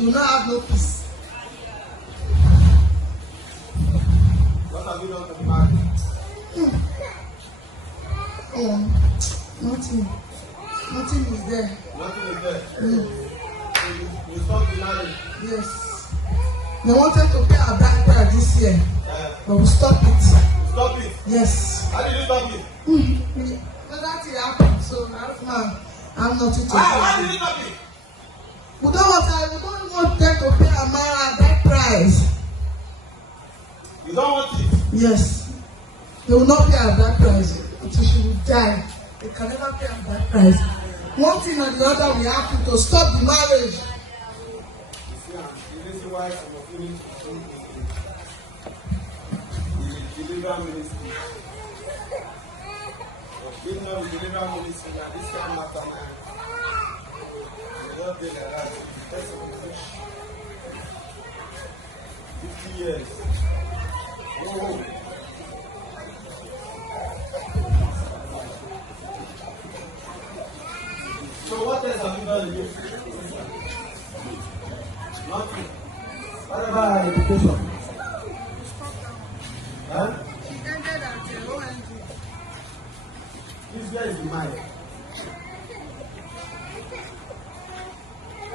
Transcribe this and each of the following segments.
She will not have no peace. What have you done to the marriage? Nothing. Nothing is there. Nothing is there. Mm. You stopped the marriage. Yes. They wanted to pay our bride price this year, but we stopped it. Stop it. Yes. How did you stop it? So that it happened. So now, I'm not to How did you stop it? We don't want them to pay our bride price. You don't want it? Yes. They will not pay our bride price until she will die. They can never pay our bride price. One thing or the other will happen to stop the marriage. You see, the reason why I'm appealing to the deliverance ministry. Even though the deliverance ministry now, this time after man, they don't do like that. That's what we push. 50 years. Oh. So what else have you done in this? Nothing. What about education? Huh? She ended at the ONG. This guy is the man.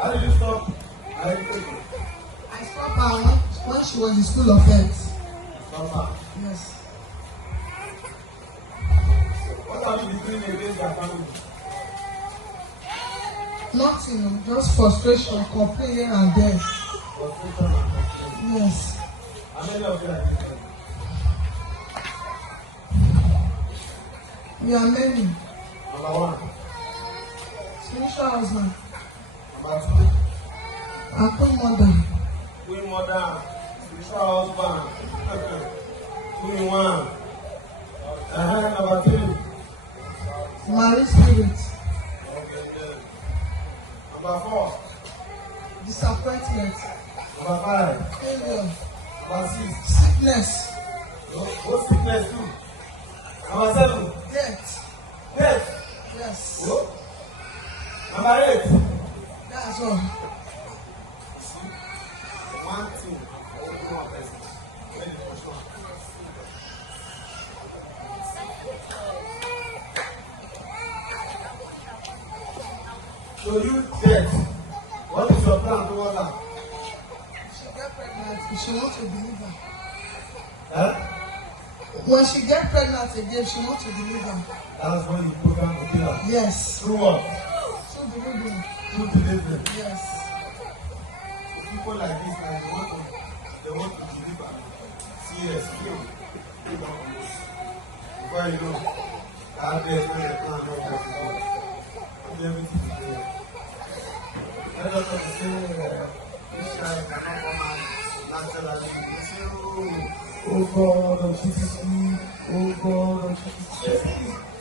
How did you stop? I stopped her when she was in school of health. Stop her. Yes. What have you been doing against your family? Nothing, just frustration, complaint here and there. Frustration and frustration. Yes. How many of you are We are many. Number one. Spiritual husband. Number two. And queen mother. Queen mother. Spiritual husband. 2 in 1. Number 3. Married spirit. Number 4. Disappointment. Number 5. Failure. Number 6. Sickness. What sickness too? Number 7. Death. Death. Yes. Oh. Number 8. That's all. See, one thing for one person. When you push one. So you death. What is your plan towards that? She get pregnant. She wants to deliver. Huh? When she get pregnant again, she wants to deliver. That's when you program to kill her. Yes. Through what? Through delivery. Through delivery. Yes. People like this, like, they want to deliver. CS, kill. Before you know, that day is when the plan not working out. Put everything together. Let us not say, this guy cannot come out naturally. They say, oh God of GTC, oh God of GTC.